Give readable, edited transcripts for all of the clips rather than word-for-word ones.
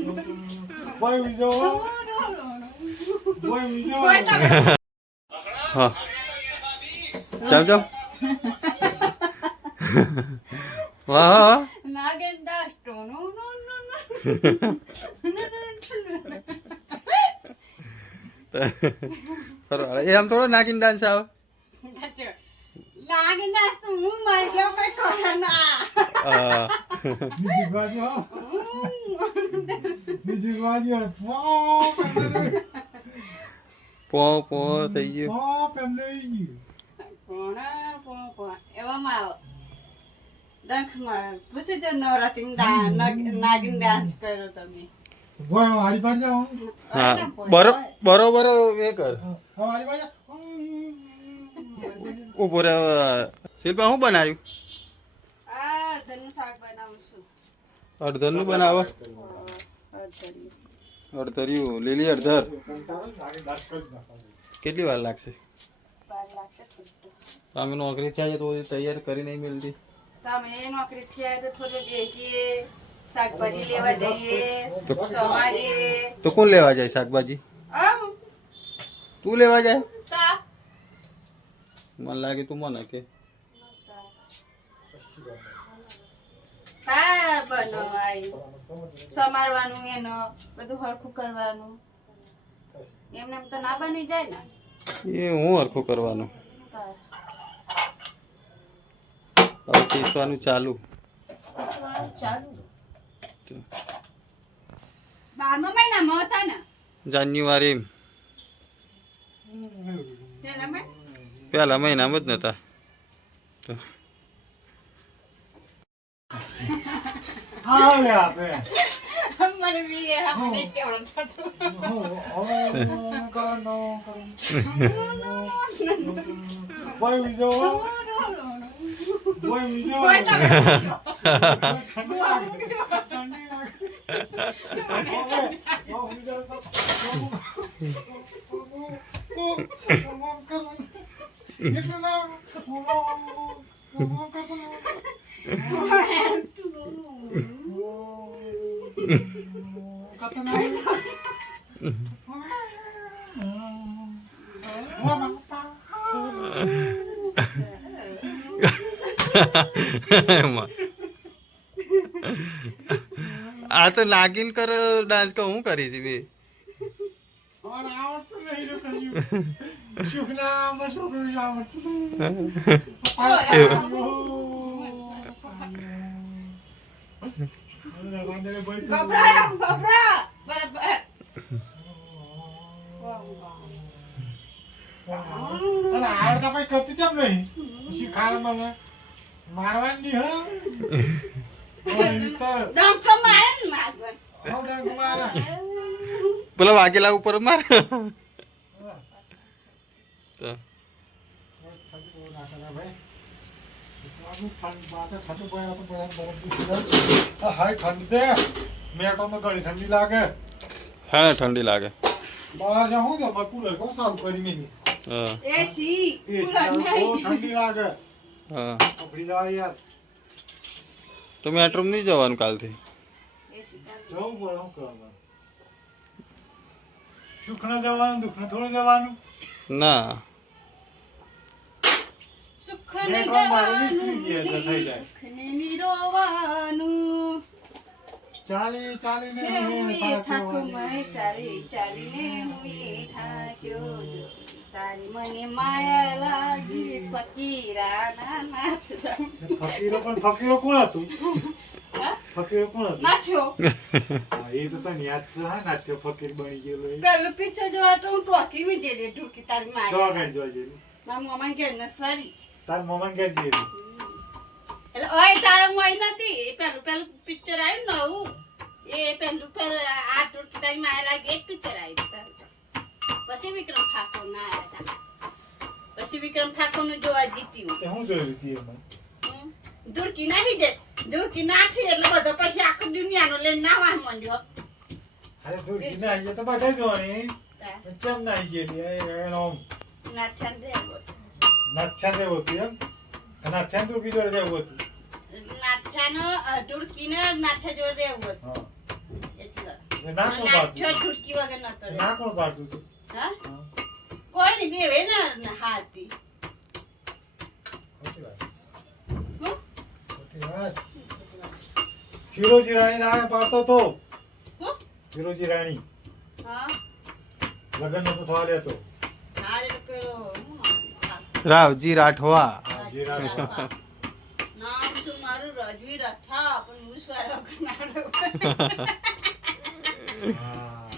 Boy video. Boy video. હા ચાલ ચાલ વાહ નાગેન દાસ તો નો એ આમ થોડો નાગીન ડાન્સ આવે નાગેન દાસ તો હું મારી જો કઈ કરે ના Music radio. Music radio. પો પો થઈ ગયું Family. પણ એવામાં આવો ડંખમાં પૂછી જો નવરાત્રી નાગિન ડાન્સ કર્યો તમે Boy, આડી પાડી જાઓ. હા બરોબર એ કર આડી પાડી જા. ઉભો રે શિલ્પા શું બનાવ્યું આ અડધનું શાક બનાવું છું અડધરનું બનાવો અડધરી અડધર્યું લીલી અડધર કેટલી વાર લાગશે વાર લાગશે થોડું તમે નોકરી થયા છે તો તૈયાર કરી નહીં મળતી તમે નોકરી થયા તો થોડું બેસીએ શાકભાજી લેવા જઈએ સવારીએ તો કોણ લેવા જાય શાકભાજી આમ તું લેવા જાય તા મને લાગે તું મને કે હા બનાવાય સમારવાનું એનો બધું હરખું કરવાનું એમને એમ તો ના બની જાય ને એ હું હરખું કરવાનું હવે પીસવાનું ચાલુ ચાલુ 12મા મહિનામાં હતા ને જાન્યુઆરી પહેલા મહિનામાં જ નતા હા લે આપે. મને બી આપણે કેવડો થતો કરવાનો. Boy video. Boy video. કોઈ તો આ તો નાગિન કર ડાન્સ કો હું કરી હતી બે આવડતું નહીં જો કર્યું. શુભનામાં છોકરી આવડતું નહીં. ગભરા બરાબર આવડતા પછી કરતી કેમ નહીં શીખાડ મને મારવાની હ ડોક્ટર મારે ને મારવા પેલા વાગેલા ઉપર માર ઠંડી લાગે હા ઠંડી લાગે બહાર જાઉં તો કુલર કોણ સારું કરી મેં હા એસી ઠંડી લાગે હા આપડી જવા યાર તો મેટ્રો નહીં જવાનું કાલથી જવું પડે શું કરવાનું સુખને જવાનું દુઃખને થોડું જવાનું ના સુખ મેટ્રો મારે થઈ જાય રોવાનું ચાલી ચાલીને ચાલીને હું થાક્યો તારી મને માયા લાગી ફકીરા ના ફકીરો કોણ હતું ફકીરો કોણ હતું નાખ્યો એ તો તને યાદ છે હા નાટ્ય ફકીર બની ગયેલો પેલું પિક્ચર જોવા તો હું ટોકી મી જઈ ઢૂકી તારી માયા જોવા જોવા જેવી મારા મમ્મા કે નસવારી તાર મમ્મા કે જેવી એટલે ઓય તારા મોય નથી એ પેલું પિક્ચર આવ્યું નવું એ પેલું આ ઢૂકી તારી માયા લાગી એક પિક્ચર આવ્યું પછી વિક્રમ ઠાકોર ના આવ્યા હતા પછી વિક્રમ ઠાકોર નું જોવા જીત્યું તે હું જોયું હતી એમાં દુરકી નાખી દે દુરકી નાખી એટલે બધો પછી આખું દુનિયાનો લઈને નાવા માંડ્યો અરે દુરકી ના આવી તો બધા જોવાની ચમ ના આવી ગયેલી એનો નાથ્યાન દેવો નાથ્યા જેવું હતું એમ નાથ્યા દુરકી જોડે જેવું હતું નાથ્યાનો દુરકીને નાથ્યા જોડે રહેવું હતું હા એટલે એ ના કોણ પાડતું નાખ્યો ઢુડકી વગર નતો એ રે. ના કોણ પાડતું હતું? હા હા, કોઈ નહીં બેવે ને હાથી ખોટી વાત. હું ખોટી વાત. ફિરોજી રાણી ના પાડતો તો હું ફિરોજી રાણી હા લગ્ન નતો થવા દેતો. હારે તો પેલો રાવજી રાઠવા રાજી રાઠવા. નામ શું મારું રજવી રઠા પણ હું સ્વારો કરનારો હા.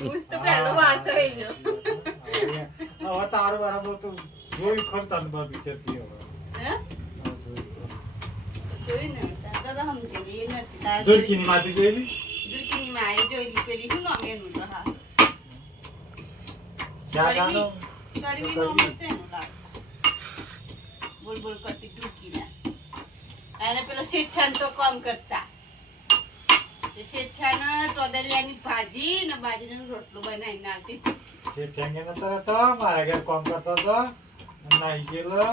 હું તો પહેલો વાર્તો થઈ ગયો હવે તારું બરાબર તો જોયું ખરું તારું બાર પિક્ચર પીએ હવે. હે હા, જોયું. જોઈ ને દાદા સમજેલી એ નથી તારા ઝુરકીની માથે જોયેલી? દુર્કીની માએ જોઈ પેલી શું નામ એનું તો હા ક્યાં ગાનો? કરવી નો મતે એનું લાગતા બોલ બોલ કરતી ટૂંકીના અને પેલા શેઠાણ તો કામ કરતા એ શેઠાણ ટોદલિયાની ભાજી ને બાજરીનો રોટલો બનાવીને આવતી એ થેંગે નતો રહેતો, મારા ઘેર કામ કરતો હતો. નાઈ ગયેલો.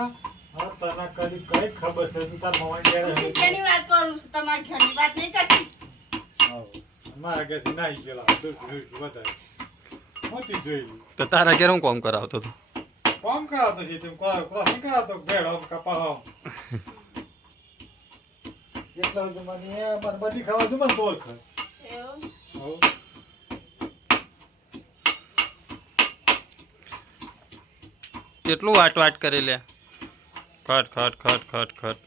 હવે તને કદી કઈ ખબર છે? તું તાર મમ્મી ઘેર હું હતી. પિક્ચરની વાત કરું છું તમારી ઘરની વાત નહીં કરતી હાઉ. મારા ઘેરથી નાઈ ગયેલો. દૂરથી વધારે. મોતી જોયેલી. તો તારા ઘેર હું કોમ કરાવતો હતો કામ કરાવતો છે તેમ ક્રોસિંગ કરાવતો ભેડો કપાવો. એટલો જ મને બધી ખબર છે મને બોલ ખર. એવું હાઉ. કેટલું વાટ વાટ કરી લે ખટ ખટ ખટ ખટ ખટ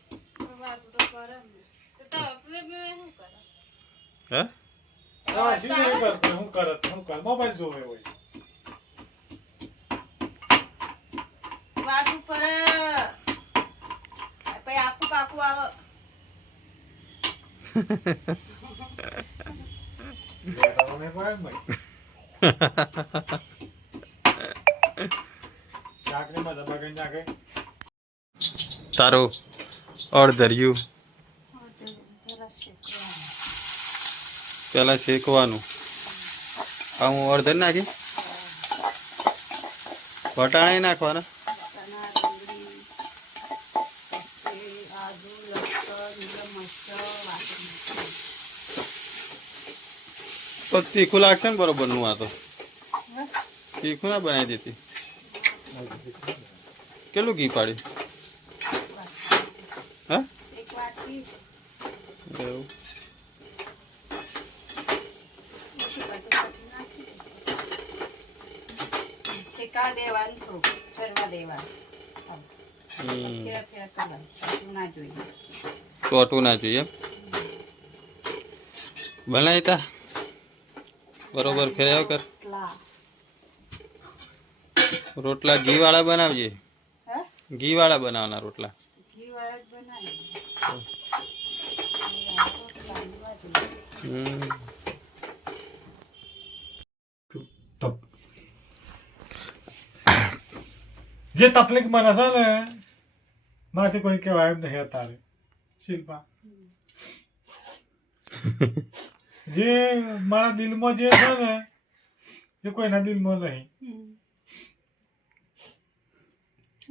વાત તો કરે ને તો તમે શું કરો હે હા, શું નહીં કરતો? હું કરત? હું કર? મોબાઈલ જોવે હોય. વાત ઉપર પછી આખું પાકું આવે બેઠો નહીં પડે ને ભાઈ. શાકને મજા બગાડી નાખે. તારું અડધર્યું પેલા શેકવાનું આ હું અડધર નાખી વટાણા નાખવાના તો તીખું લાગશે ને બરોબર નું આ તો તીખું ના બનાવી દેતી કેટલું ઘી પાડી હા એક વાટકી એવું શેકા દેવાનું થોડું ચરવા દેવાનું હમ. ફેરા ફેરા કરવાનું સાચું ના જોઈએ ચોટું ના જોઈએ એમ બનાવી તા બરોબર ફેરવ્યા કર રોટલા રોટલા ઘી વાળા બનાવજે હે ઘી વાળા બનાવવાના રોટલા ઘી વાળા જ બનાવીએ હમ. જે તકલીફ મને છે ને માથી કોઈ કહેવાય એમ નહીં અત્યારે શિલ્પા. જે મારા દિલમાં જે છે ને એ કોઈના દિલમાં નહીં.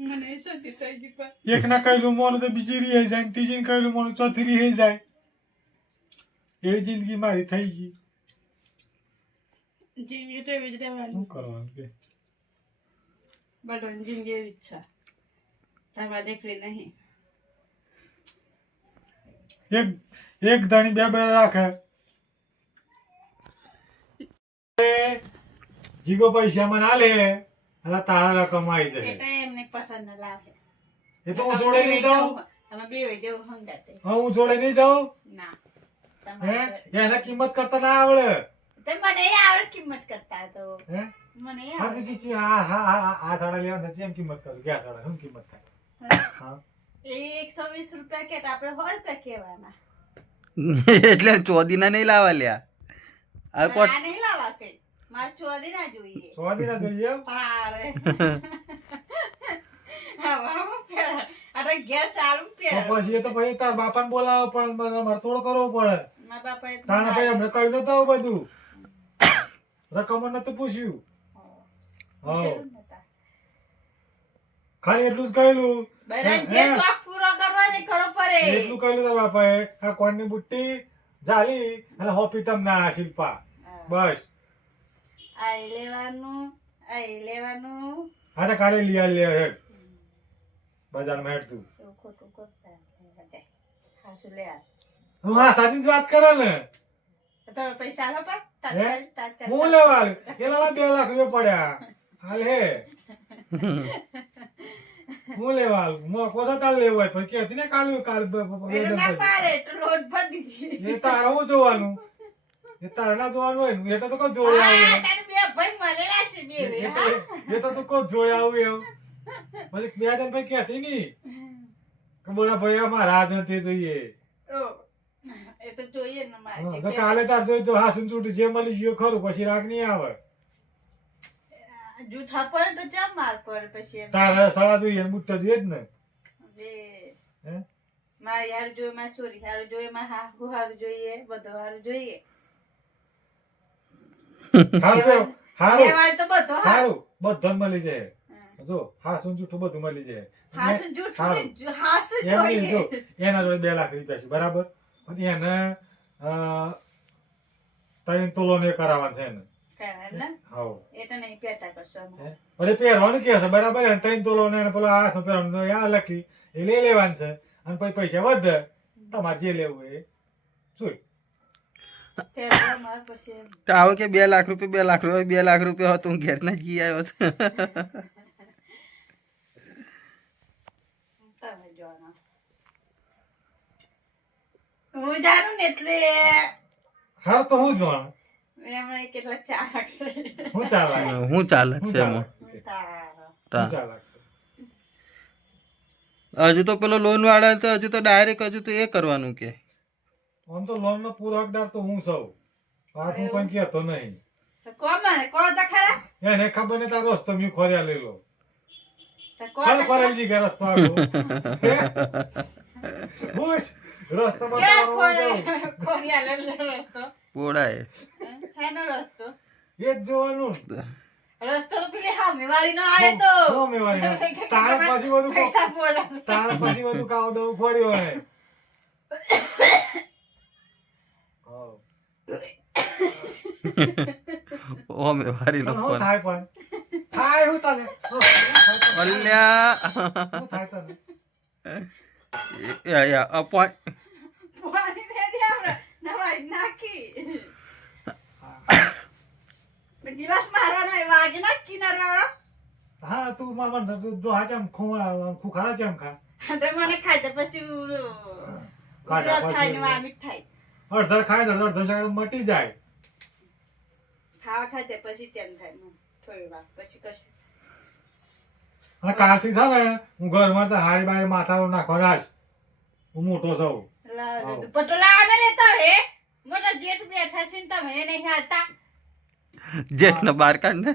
મને સદી થઈ ગઈ પણ એક ના કહેલું મોનું તો બીજી રહી જાય, ત્રીજી ને કહેલું મોનું ચોથી રહી જાય. એવી જિંદગી મારી થઈ ગઈ. જિંદગી તો એવી જ રહેવાની શું કરવાનું કે? બધાની જિંદગી એવી જ છે તમારે દેખલી નહીં એક ધણી બે બે રાખે. જીગો પૈસા મને આલે એટલે તારા રકમ આવી જાય. એટલે એમને પસંદ ન લાગે એ તો હું જોડે નહીં જાઉં. અમે બે જેવું હંગાતે હા, હું જોડે નહીં જાઉં. ના હે તમારે એને કિંમત કરતા ના આવડે. તો મને આવડે કિંમત કરતા તો હે મને હા તો ચીચી આ સાડા લેવા નથી એમ કિંમત કરું. ક્યાં સાડા શું કિંમત થાય? હા એ 120 રૂપિયા કે આપણે 100 રૂપિયા કહેવાના એટલે ચોદીના નહીં લાવવા લ્યા આ કોટ આ નહીં લાવવા કઈ મારે ચોદી ના જોઈએ સોદી ના જોઈએ એમ? અરે અરે ઘેર સારું તો પહેર પછી એ તો પછી તાર બાપાને બોલાવો પણ મારે થોડો કરવો પડે. મારા બાપાએ તો તાણે ભાઈ અમને કહ્યું નતું આવું બધું. રકમ નતું પૂછ્યું. પૂછેલું નતા. ખાલી એટલું જ કહેલું. બરાબર, જે શોખ પૂરો કરવો ને કરો પડે એટલું કહેલું તાર બાપાએ આ કોણની બુટ્ટી જાલી અને હોપી તમ ના શિલ્પા. બસ આઈ લેવાનું હા તો કાલે લઈ લે હેડ બજારમાં હેડ તું એવું ખોટું કરતા જાય હાસુ લે આ હું હા સાચી જ વાત કરે ને તમે પૈસા લો પણ તાત્કાલિક હું લેવા પેલા 2 લાખ રૂપિયા પડ્યા હાલ હે હું લેવા મો કોસા તાલ લેવું હોય પણ કેતી ને કાલ ના પારે તો લોટ ભરી દીધી એ તારે હું જોવાનું એ તારે ના જોવાનું હોય ને એટલે તો કોઈ જોડે આવે તારે બે ભાઈ મળેલા છે બે એ તો તું કોઈ જોડે આવું એમ પછી 2 દિન પછી કેતી ની કે બોલા ભાઈ અમારા આજ તે જોઈએ એ તો જોઈએ ને મારે જો કાલે તાર જોઈ તો હાસુન ચૂંટી જે મળી ગયો ખરું પછી રાગ નહીં આવે જૂઠા પર તો જમ માર પર પછી તારે સળા જોઈએ બુટ્ટા જોઈએ જ ને હે મારે યાર જોઈએ માં સોરી હારું જોઈએ માં હાહુ હારું જોઈએ બધું હારું જોઈએ હારું કહેવાય તો બધો હારું બધું મળી જાય જો હાસુન જૂઠું બધું મળી જાય હાસુ જૂઠું હાસુ એમ નહીં, જોઈએ જો એના જોડે 2 લાખ રૂપિયા છે બરાબર પણ એને 3 તોલો ને કરાવવાનું છે ને કારણ ને હાઉ એ તો નહીં પેટા કશો અરે પહેરવાનું કે છે બરાબર એને 3 તોલો ને પેલો હાથમાં પહેરવાનું આ લખી એ લઈ લેવાનું છે અને પછી પૈસા વધે તમારે જે લેવું એ જોઈ પહેરવા માર પછી તો આવો કે 2 લાખ રૂપિયા 2 લાખ રૂપિયા હતો હું ઘેર ના જી આવ્યો હતો તમે જોવાનો હું જાણું ને એટલે હાર તો હું જોણ એમણે કેટલા ચાલાક છે હું ચાલાક હું ચાલે છે એમાં તારો હું ચાલાક હજુ તો પેલો લોન વાળા તો હજુ તો ડાયરેક્ટ હજુ તો એ કરવાનું કે આમ તો લોન નો પૂરો હકદાર તો હું સૌ વાત હું કોઈ કહેતો નહીં તો કોણ તો ખરા એને ખબર ને તારો રસ્તો મેં ખોર્યા લઈ લો તો કોણ કોણ ખોરેલજી કે રસ્તો આગો બુશ રસ્તો બતાવવાનો કોરિયા રસ્તો પોડાય હેનો રસ્તો એ જ જોવાનું રસ્તો તો પેલી હામે વાળી નો આયો તો હો મેવારી તાર પછી બધું પૈસા બોલા તાર પછી બધું કાવ દઉં ખોર્યો હે ઓ મે વારી નો હું ફોન થાય પણ થાય હું તને અલ્યા હું થાય તને યા અપોઇન્ટ પાણી દે દે આપણે નવાઈ નાખી ગિલાસ મારવાનો એ વાગે ના કિનાર વાળો હા તું મામા તું જો હાચમ ખુખારા ચમ ખા એટલે મને ખાઈ દે પછી ગુજરાત થાય ને વામિટ થાય અડધર ખાય ને અડધર મટી જાય ખાવા ખાઈ દે પછી તેમ થાય થોડી વાર પછી કશું અને કાલથી છે ને હું ઘરમાં તો હારી બારી માથાનો નાખવા રાખ હું મોટો છું પટોલા લેતો હે મોટા જેઠ બેઠા છે ને તમે એ નહીં હાલતા જેઠ ને બહાર કાઢ ને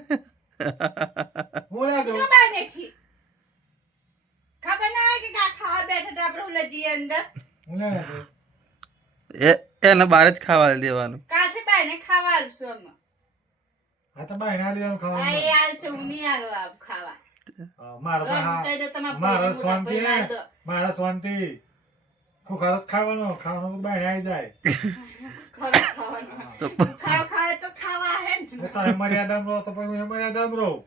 હું લે દઉં કેટલા બાર બેઠી ખબર ના કે કા ખાવા બેઠા તો આપણે ઉલજી અંદર હું લે દઉં એને બહાર જ ખાવા દેવાનું કાશે બાઈને ખાવા આલશું અમે આ તો બાઈ ના લીધા આ ખાવાનું એ આલશે હું નહીં આલો આપ ખાવા મારા કહી દો તમારા મારા ભાઈને શાંતિ મોટા ભાઈને આલ દો. મારા શાંતિ ખુખારો ખાવાનું તો બાઈ આવી જાય ખરું ખાવાનું ખાવ ખાય તો ખાવા હે ને તમે મર્યાદામાં રહો તો પછી હું મર્યાદામાં રહું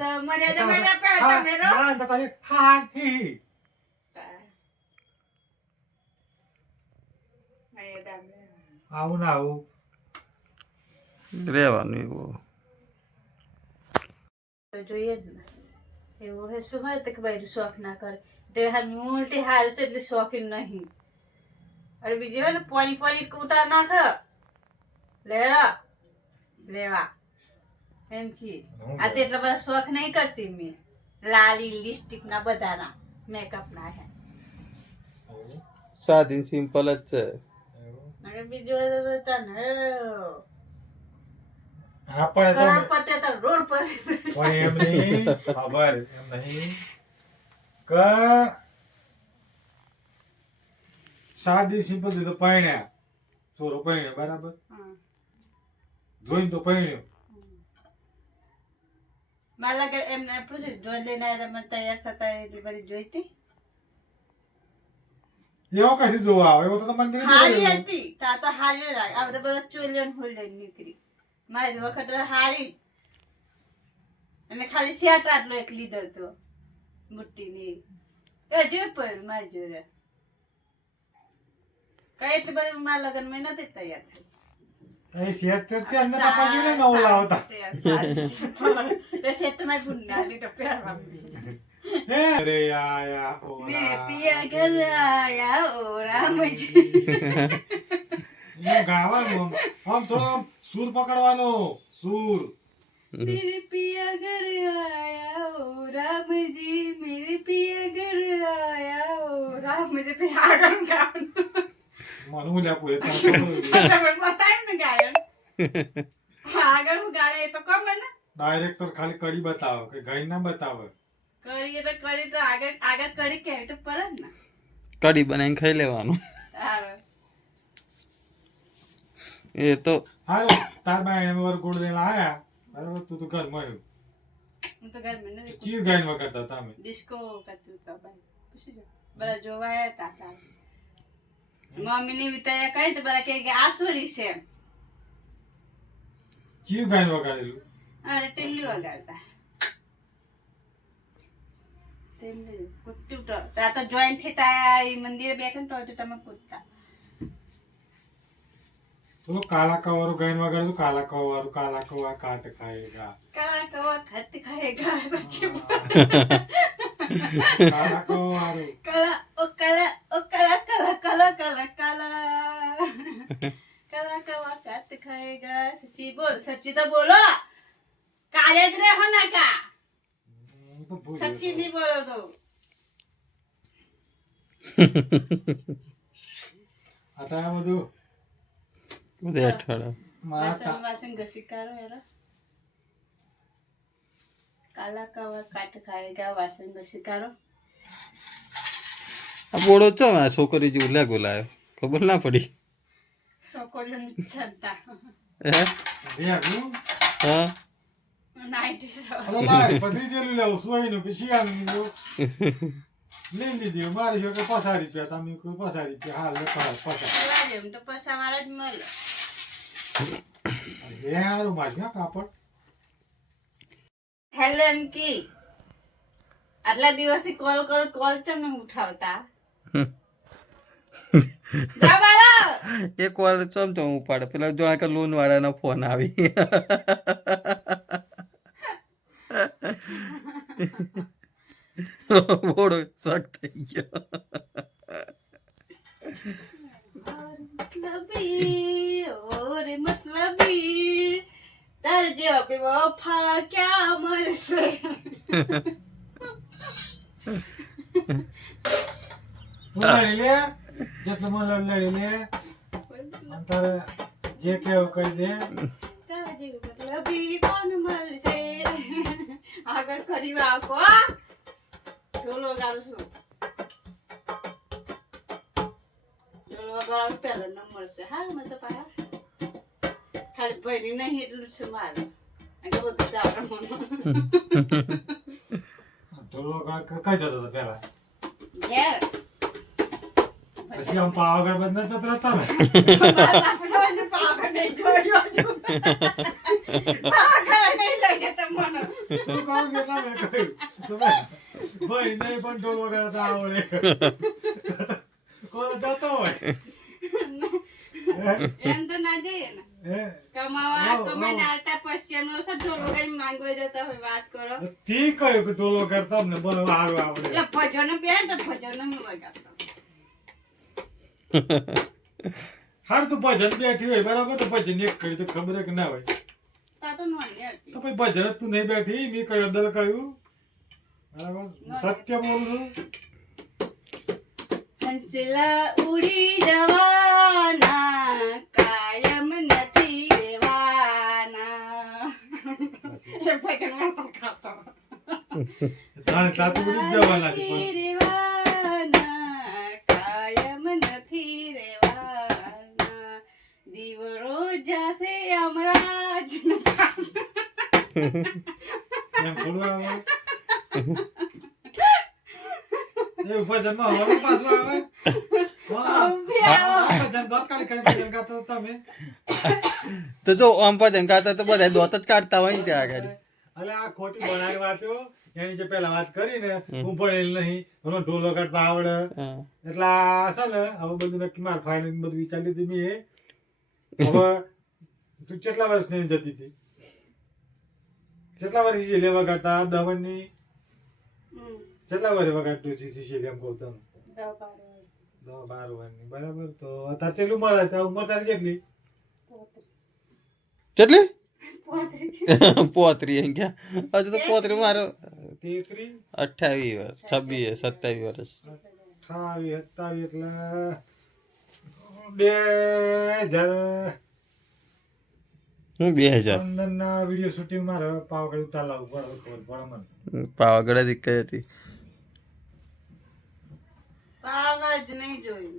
તો મર્યાદા મર્યાદા પહેલા તમે રહો હા તો પછી હા હી મર્યાદા આવું ના આવું રહેવાનું એવું તો જોઈએ જ ને એવું હે શું હોય તો કે ભાઈ શોખ ના કરે તે મૂળથી હારું છે એટલે શોખીન નહીં અરે બીજી હોય ને પોણી કૂટા નાખ લેવા એમ કી આ તો એટલા બધા શોખ નહીં કરતી મેં લાલી લિપસ્ટિક ના બધાના મેકઅપ ના હે સાદી સિમ્પલ જ છે અને બીજું હોય તો તને હા પણ તો કરોડપતિ તો રોડ પર પણ એમ નહીં ખબર એમ નહીં કે સાદી સિમ્પલ તો પૈણ્યા ચોરો પૈણ્યો બરાબર જોઈને તો પૈણ્યો મારા કે એમને પૂછ્યું જોઈ લઈને આવ્યા મને તૈયાર થતા એટલી બધી જોઈતી એવો કશી જોવા આવે એવો તો મંદિર હારી હતી તા તો હારી રાખ આ બધા બધા ચોલ્યો ને હોલ્યો નીકળી મારી વખત હારી અને ખાલી શેટ આટલો એક લીધો હતો મોટીની એ જે પણ મારી જોડે કઈ એટલી બધી મારા લગ્નમાં નથી તૈયાર થઈ એ શેઠ છે કે અમને તો પછી ને નવું લાવતા તે સેટ માં ભૂંડા લીધો પહેરવા અરે આયા મેરે ઓરા પિયા ઘર આયા ઓ રામજી હું ગાવાનું આમ થોડો આમ સૂર પકડવાનો સૂર मेरे पिया घर आया ओ राम जी मेरे पिया घर आया ओ राम जी पे આગળ ગાવાનું મને લે પૂરે તમે બતાય ને ગાયન આગળ હું ગાડે એ તો કમ ને ડાયરેક્ટર ખાલી કડી બતાવો કે ગઈ ના બતાવે કરી તો આગળ આગળ કરી કે તો પર જ ને કઢી બનાવીને ખાઈ લેવાનું સારું એ તો હારું તાર બાય એમ વર ગોળ દેલા આયા બરાબર તું તો ઘર માં હું તો ઘર में नहीं ચીવ ગાઈન વગરતા તમે डिस्को करती तो भाई पूछी जो बड़ा જોવાય હતા તા મમ્મી ની વિતાયા કઈ તો બરા કે આ સોરી છે ચીવ ગાઈન વગાડેલું અરે ટીલી વગાડતા તેમને કુટ્ટુ તો આ તો જોઈન્ટ થેટા ઈ મંદિરે બેઠા તો તમે કૂદતા તો કાલા કવારું ગાઈન વગાડેલું કાલા કવા કાટ ખાએગા કાલા કવા ખત ખાએગા પછી કાલા કવારું કાલા ઓ કાલા ઓ કાલા કાલા કાલા કાલા કાલા કાલા કવા ખત ખાએગા સચ્ચી બોલ સચ્ચી તો બોલો કાલે જ રહો ના કા હું તો ભૂલ સચ્ચી નહીં બોલો તો આટા બધું બધે અઠવાડા મારા વાસણ ઘસી કાઢો એરા કાલા કવા કાટ ખાએગા વાસણ ઘસી કાઢો આ બોડો ચો આ છોકરી જેવું લે ગોલાયો ખબર ના પડી છોકરીઓ છતા હે રે હું હા નાઈટી સો અલા લારી પધી દેલું લેવું સોઈનું કે શિયાળનું લઈ લીધી મારી જો કે પસારી પે તમે કોઈ પસારી પે હાલ લે પસારી એમ તો પસાવાળા જ મળે એ હારું માર્યું કાપડ હેલો એમ કી આટલા દિવસથી કોલ ચમ ન ઉઠાવતા જા બાલા એક વાર ચમ ઉપાડે પેલા જો આ લોન વાળાનો ફોન આવી બોડો શક થઈ ગયો મતલબી ઓરે મતલબી તાર જેવા બે વફા ક્યાં મળશે તું લડી લે જેટલું મને લડી લે અને તારે જે કેવું કહી દે તાર જેવું મતલબી કોણ મળશે આગળ ખરી વાકો ઢોલો ગારું છું ઢોલો ગારું પહેલો નંબર છે હા મેં તો પાયા ખાલી ભાઈ નહીં એટલું છે મારું આગળ બધું જાવડે થોડો કઈ જતો હતો પેલા ઘેર પછી આમ પાવાગઢ બંધ નતો રહેતા ને પાગળ નહીં જોયો છું પાગળ નહીં લઈ જતા મને તું કહું કેટલા મેં કહ્યું તો ભાઈ નહીં પણ ઢોલ વગાડતા આવડે કોણ જતો હોય એમ તો ના જઈએ ને હે કમાઈને આવતા પછી એમનો ઢોલ વગાડી માંગવા જતા હોય વાત કરો તી કહ્યું કે ઢોલ વગાડતા અમને બોલો સારું આવડે એટલે ભજન બેન તો ભજન હું વગાડતો હાર તું ભજન બેઠી હોય બરાબર તો ભજન એક કરી તો ખબર કે ના હોય તા તો નોંધી હતી તો પછી ભજન જ તું નહીં બેઠી મેં કહ્યું દલ કહ્યું બરાબર સત્ય બોલું હંસલા ઉડી જવાના કાયમ નથી રહેવાના એ ભજન માં ખાતો તારે સાતું ઉડી જ જવાના છે પણ રહેવાના કાયમ નથી રહેવાના દીવરો જાશે અમરાજ એમ થોડું આવે એ ભજનમાં હવાનું પાછું આવે ભજન દોત કાઢી કઈ ભજન ગાતા હતા તમે તો જો આમ ભજન ગાતા તો બધા દોત જ કાઢતા હોય ને ત્યાં આગળ. અલે આ ખોટી બનાવી વાતો એની જે પેલા વાત કરી ને હું ભણેલ નહીં મને ઢોલ વગાડતા આવડે હા. એટલે આ છે ને હવે બધું નક્કી માર ફાઇનલ બધું વિચારી લીધું મેં હવે તું કેટલા વર્ષની જતી હતી કેટલા વર્ષ શીલે વગાડતા દમણની કેટલા વર્ષ વગાડતું છે શીલે એમ કહું તમે 10-12 વર્ષની બરાબર તો અત્યારે કેટલું મળે ઉંમર તારી કેટલી કેટલી 35 એમ ક્યાં હજુ તો 35 મારો 33 28 વર્ષ 26 27 વર્ષ 28 27 એટલે 2015 હું 2000 ના વિડીયો શૂટિંગ મારે પાવાગઢ ઉતાર લાવવું પડે ખબર પડે મને પાવાગઢ જ એક હતી. પાવાગઢ જ નહીં જોયું.